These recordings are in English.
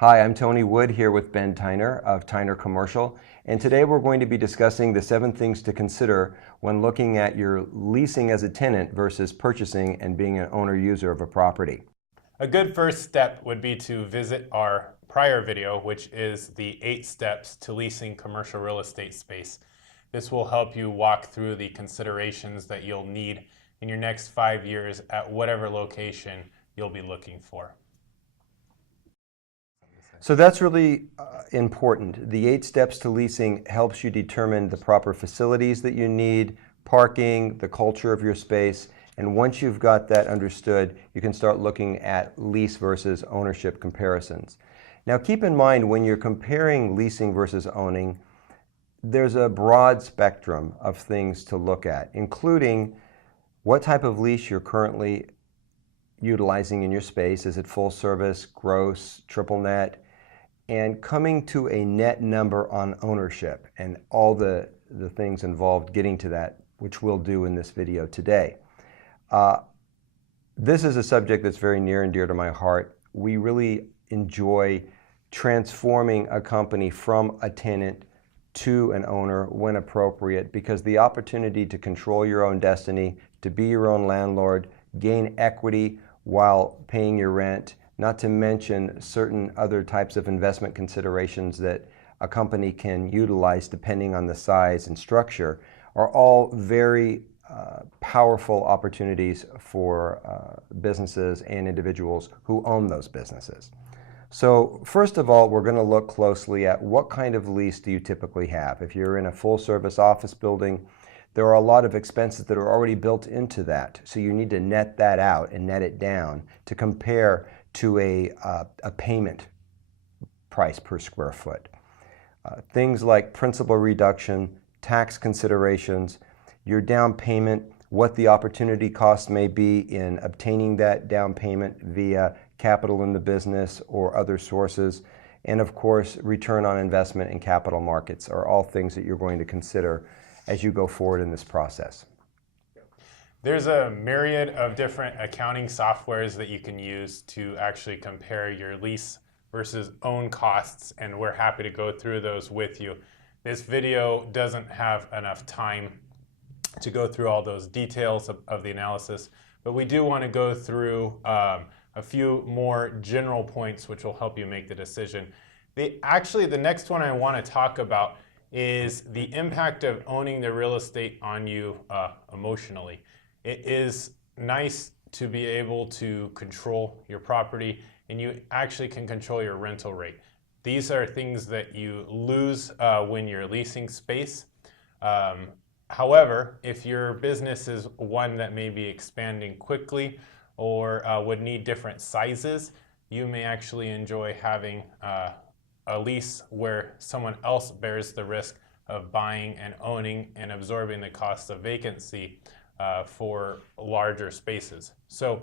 Hi, I'm Tony Wood here with Ben Tyner of Tyner Commercial, and today we're going to be discussing the 7 things to consider when looking at your leasing as a tenant versus purchasing and being an owner-user of a property. A good first step would be to visit our prior video, which is the 8 steps to leasing commercial real estate space. This will help you walk through the considerations that you'll need in your next 5 years at whatever location you'll be looking for. So that's really important. The 8 steps to leasing helps you determine the proper facilities that you need, parking, the culture of your space, and once you've got that understood, you can start looking at lease versus ownership comparisons. Now keep in mind, when you're comparing leasing versus owning, there's a broad spectrum of things to look at, including what type of lease you're currently utilizing in your space. Is it full service, gross, triple net? And coming to a net number on ownership and all the things involved getting to that, which we'll do in this video today. This is a subject that's very near and dear to my heart. We really enjoy transforming a company from a tenant to an owner when appropriate, because the opportunity to control your own destiny, to be your own landlord, gain equity while paying your rent, not to mention certain other types of investment considerations that a company can utilize depending on the size and structure, are all very powerful opportunities for businesses and individuals who own those businesses. So first of all, we're going to look closely at what kind of lease do you typically have. If you're in a full-service office building, there are a lot of expenses that are already built into that. So you need to net that out and net it down to compare to a payment price per square foot. Things like principal reduction, tax considerations, your down payment, what the opportunity cost may be in obtaining that down payment via capital in the business or other sources, and of course return on investment in capital markets are all things that you're going to consider as you go forward in this process. There's a myriad of different accounting softwares that you can use to actually compare your lease versus own costs, and we're happy to go through those with you. This video doesn't have enough time to go through all those details of the analysis, but we do want to go through a few more general points which will help you make the decision. The next one I want to talk about is the impact of owning the real estate on you emotionally. It is nice to be able to control your property, and you actually can control your rental rate. These are things that you lose when you're leasing space. However, if your business is one that may be expanding quickly or would need different sizes, you may actually enjoy having a lease where someone else bears the risk of buying and owning and absorbing the cost of vacancy for larger spaces. So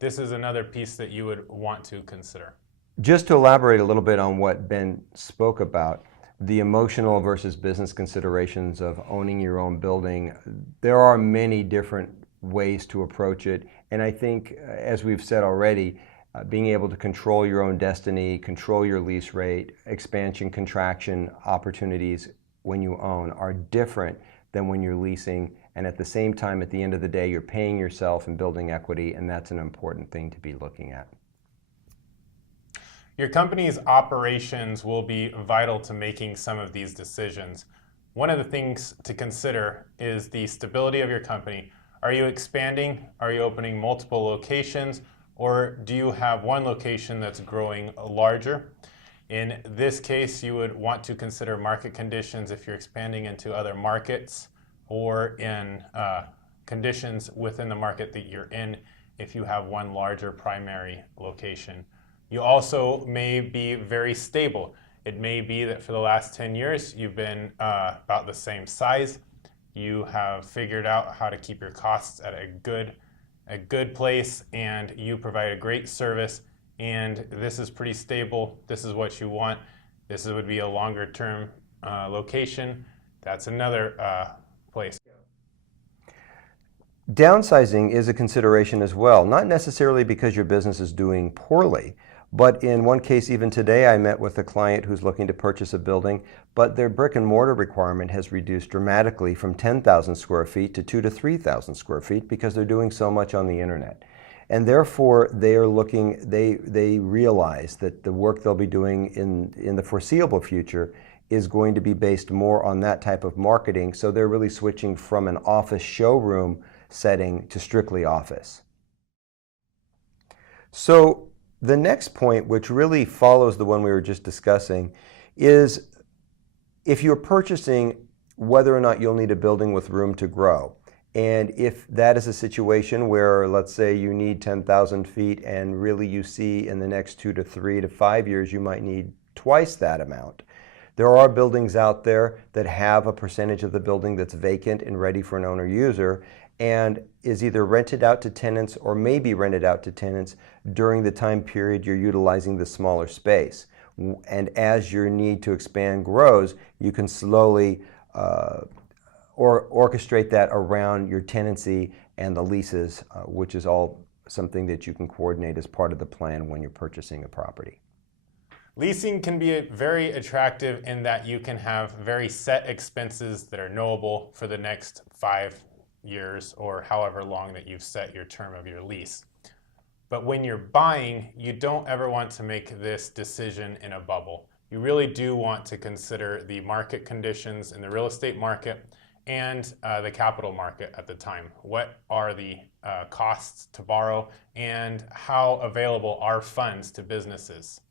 this is another piece that you would want to consider. Just to elaborate a little bit on what Ben spoke about, the emotional versus business considerations of owning your own building, there are many different ways to approach it. And I think, as we've said already, being able to control your own destiny, control your lease rate, expansion, contraction opportunities when you own are different than when you're leasing. And at the same time, at the end of the day, you're paying yourself and building equity, and that's an important thing to be looking at. Your company's operations will be vital to making some of these decisions. One of the things to consider is the stability of your company. Are you expanding? Are you opening multiple locations? Or do you have one location that's growing larger? In this case, you would want to consider market conditions if you're expanding into other markets, or in conditions within the market that you're in if you have one larger primary location. You also may be very stable. It may be that for the last 10 years you've been about the same size. You have figured out how to keep your costs at a good place, and you provide a great service, and this is pretty stable. This is what you want. This would be a longer term location. That's another place. Downsizing is a consideration as well, not necessarily because your business is doing poorly, But in one case, even today, I met with a client who's looking to purchase a building, but their brick and mortar requirement has reduced dramatically from 10,000 square feet to 2,000 to 3,000 square feet because they're doing so much on the internet. And therefore, they are looking, they realize that the work they'll be doing in the foreseeable future is going to be based more on that type of marketing. So they're really switching from an office showroom setting to strictly office. So the next point, which really follows the one we were just discussing, is if you're purchasing, whether or not you'll need a building with room to grow. And if that is a situation where, let's say, you need 10,000 feet and really you see in the next 2 to 3 to 5 years you might need twice that amount. There are buildings out there that have a percentage of the building that's vacant and ready for an owner user and is either rented out to tenants or maybe rented out to tenants during the time period you're utilizing the smaller space. And as your need to expand grows, you can slowly or orchestrate that around your tenancy and the leases, which is all something that you can coordinate as part of the plan when you're purchasing a property. Leasing can be very attractive in that you can have very set expenses that are knowable for the next 5 years or however long that you've set your term of your lease. But when you're buying, you don't ever want to make this decision in a bubble. You really do want to consider the market conditions in the real estate market and the capital market at the time. What are the costs to borrow and how available are funds to businesses?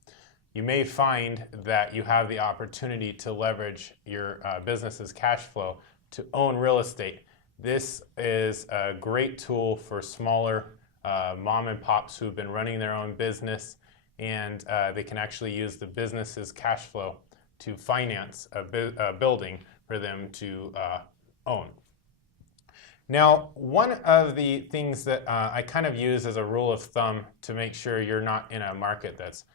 You may find that you have the opportunity to leverage your business's cash flow to own real estate. This is a great tool for smaller mom and pops who've been running their own business, and they can actually use the business's cash flow to finance a building for them to own. Now, one of the things that I kind of use as a rule of thumb to make sure you're not in a market that's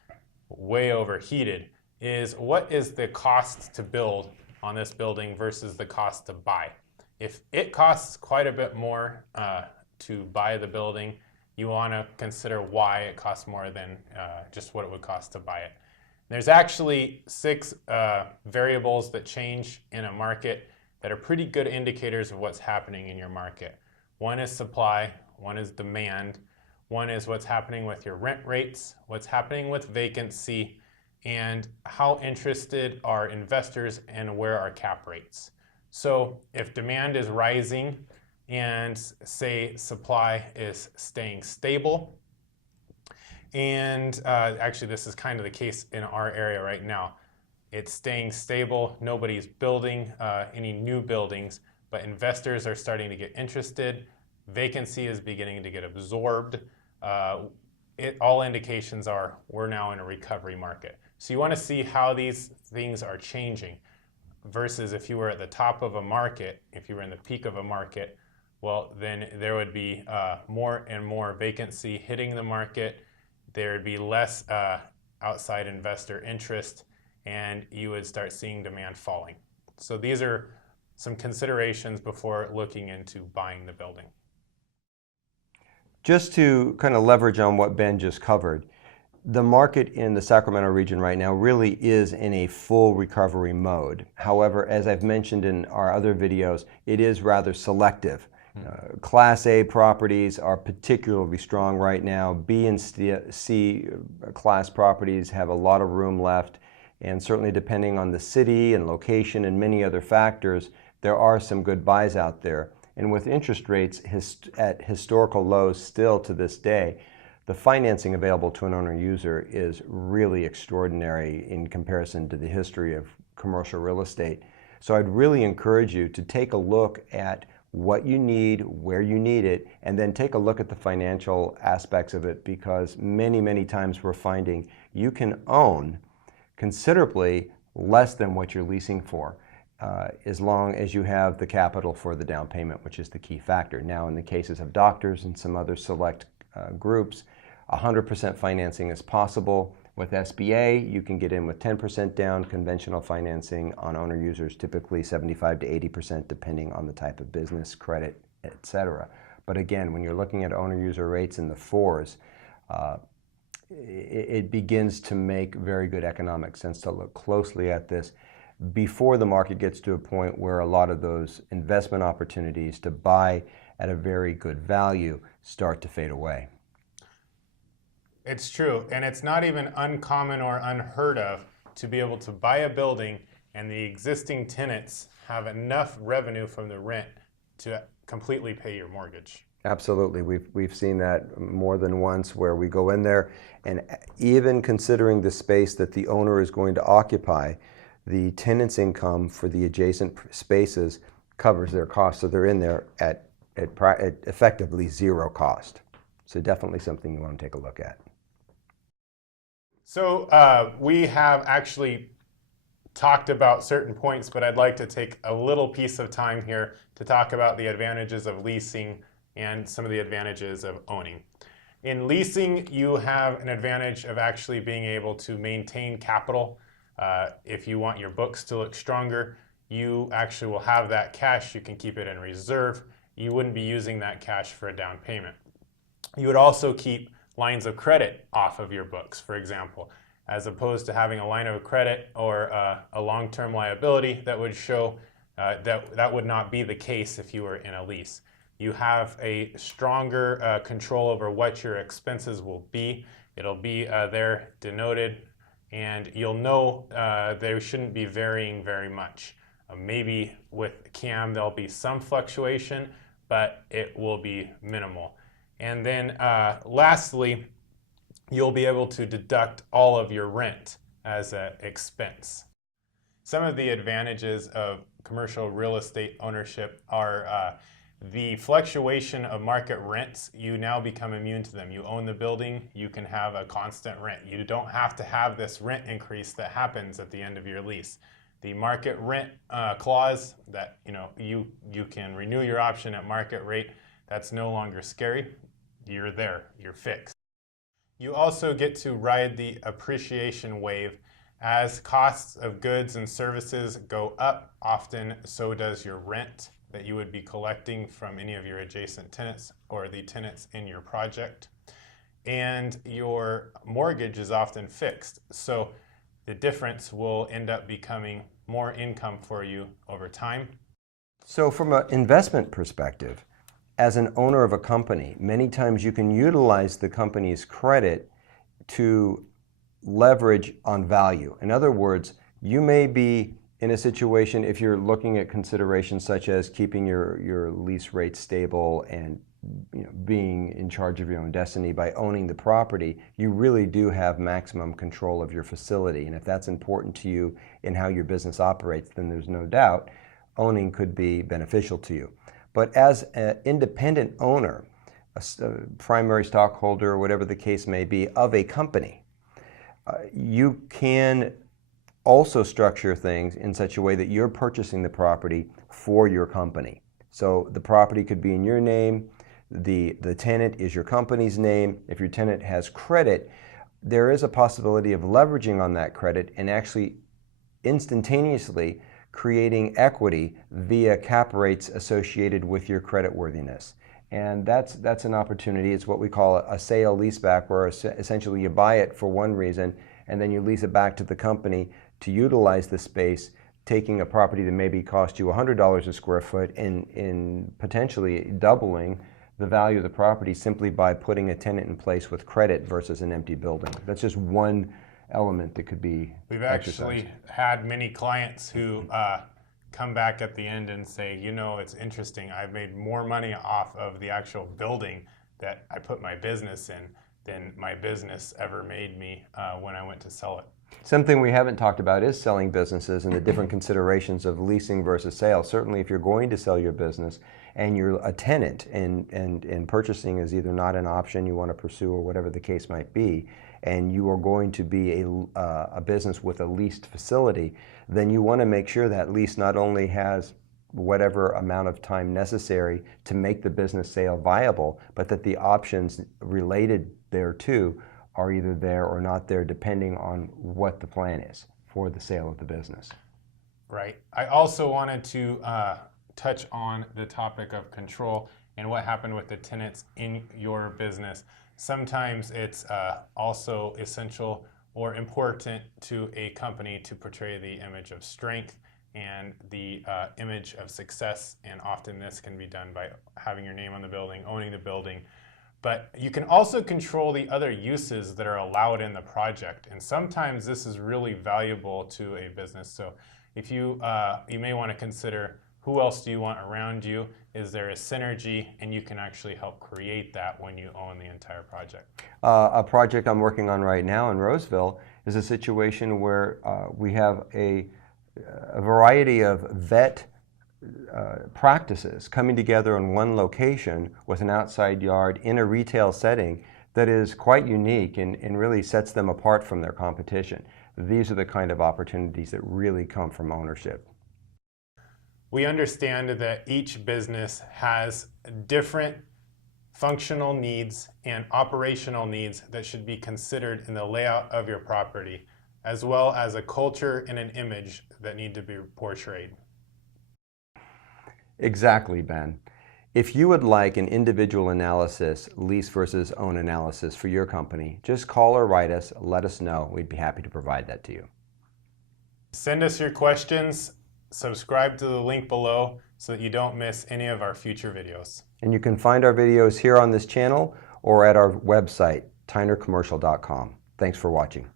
way overheated is what is the cost to build on this building versus the cost to buy. If it costs quite a bit more to buy the building, you want to consider why it costs more than just what it would cost to buy it. There's actually 6 variables that change in a market that are pretty good indicators of what's happening in your market. One is supply, one is demand, one is what's happening with your rent rates, what's happening with vacancy, and how interested are investors and where are cap rates. So if demand is rising and say supply is staying stable, and actually this is kind of the case in our area right now. It's staying stable, nobody's building any new buildings, but investors are starting to get interested. Vacancy is beginning to get absorbed. All indications are we're now in a recovery market. So you want to see how these things are changing versus if you were at the top of a market, if you were in the peak of a market, well, then there would be more and more vacancy hitting the market. There would be less outside investor interest, and you would start seeing demand falling. So these are some considerations before looking into buying the building. Just to kind of leverage on what Ben just covered, the market in the Sacramento region right now really is in a full recovery mode. However, as I've mentioned in our other videos, it is rather selective. Class A properties are particularly strong right now. B and C class properties have a lot of room left, and certainly depending on the city and location and many other factors, there are some good buys out there. And with interest rates at historical lows still to this day, the financing available to an owner user is really extraordinary in comparison to the history of commercial real estate. So I'd really encourage you to take a look at what you need, where you need it, and then take a look at the financial aspects of it, because many, many times we're finding you can own considerably less than what you're leasing for, as long as you have the capital for the down payment, which is the key factor. Now, in the cases of doctors and some other select groups, 100% financing is possible. With SBA, you can get in with 10% down. Conventional financing on owner users, typically 75 to 80%, depending on the type of business, credit, etc. But again, when you're looking at owner user rates in the 4s, it begins to make very good economic sense to look closely at this before the market gets to a point where a lot of those investment opportunities to buy at a very good value start to fade away. It's true, and it's not even uncommon or unheard of to be able to buy a building and the existing tenants have enough revenue from the rent to completely pay your mortgage. Absolutely. We've seen that more than once where we go in there and even considering the space that the owner is going to occupy, the tenant's income for the adjacent spaces covers their costs. So they're in there at effectively zero cost. So definitely something you want to take a look at. So we have actually talked about certain points, but I'd like to take a little piece of time here to talk about the advantages of leasing and some of the advantages of owning. In leasing, you have an advantage of actually being able to maintain capital. If you want your books to look stronger, you actually will have that cash. You can keep it in reserve. You wouldn't be using that cash for a down payment. You would also keep lines of credit off of your books, for example, as opposed to having a line of credit or a long-term liability that would show that would not be the case if you were in a lease. You have a stronger control over what your expenses will be. It'll be there denoted, and you'll know they shouldn't be varying very much. Maybe with CAM there'll be some fluctuation, but it will be minimal. And then lastly, you'll be able to deduct all of your rent as an expense. Some of the advantages of commercial real estate ownership are the fluctuation of market rents. You now become immune to them. You own the building, you can have a constant rent. You don't have to have this rent increase that happens at the end of your lease. The market rent clause that you can renew your option at market rate, that's no longer scary. You're there, you're fixed. You also get to ride the appreciation wave. As costs of goods and services go up, often so does your rent that you would be collecting from any of your adjacent tenants or the tenants in your project. And your mortgage is often fixed. So the difference will end up becoming more income for you over time. So from an investment perspective, as an owner of a company, many times you can utilize the company's credit to leverage on value. In other words, you may be in a situation, if you're looking at considerations such as keeping your lease rate stable and being in charge of your own destiny by owning the property, you really do have maximum control of your facility. And if that's important to you in how your business operates, then there's no doubt owning could be beneficial to you. But as an independent owner, a primary stockholder, whatever the case may be, of a company, you can also structure things in such a way that you're purchasing the property for your company. So the property could be in your name, the tenant is your company's name. If your tenant has credit, there is a possibility of leveraging on that credit and actually instantaneously creating equity via cap rates associated with your creditworthiness. And that's an opportunity. It's what we call a sale leaseback, where essentially you buy it for one reason and then you lease it back to the company to utilize the space, taking a property that maybe cost you $100 a square foot in potentially doubling the value of the property simply by putting a tenant in place with credit versus an empty building. That's just one element that could be We've exercised. actually had many clients who come back at the end and say, it's interesting, I've made more money off of the actual building that I put my business in than my business ever made me when I went to sell it. Something we haven't talked about is selling businesses and the different considerations of leasing versus sale. Certainly if you're going to sell your business and you're a tenant and purchasing is either not an option you want to pursue or whatever the case might be, and you are going to be a business with a leased facility, then you want to make sure that lease not only has whatever amount of time necessary to make the business sale viable, but that the options related thereto are either there or not there, depending on what the plan is for the sale of the business. Right. I also wanted to touch on the topic of control. and what happened with the tenants in your business. Sometimes it's also essential or important to a company to portray the image of strength and the image of success, and often this can be done by having your name on the building, owning the building. But you can also control the other uses that are allowed in the project, and sometimes this is really valuable to a business. So if you may want to consider, who else do you want around you? Is there a synergy? And you can actually help create that when you own the entire project. A project I'm working on right now in Roseville is a situation where we have a variety of vet practices coming together in one location with an outside yard in a retail setting that is quite unique and really sets them apart from their competition. These are the kind of opportunities that really come from ownership. We understand that each business has different functional needs and operational needs that should be considered in the layout of your property, as well as a culture and an image that need to be portrayed. Exactly, Ben. If you would like an individual analysis, lease versus own analysis for your company, just call or write us, let us know. We'd be happy to provide that to you. Send us your questions, subscribe to the link below so that you don't miss any of our future videos. And you can find our videos here on this channel or at our website, tynercommercial.com. Thanks for watching.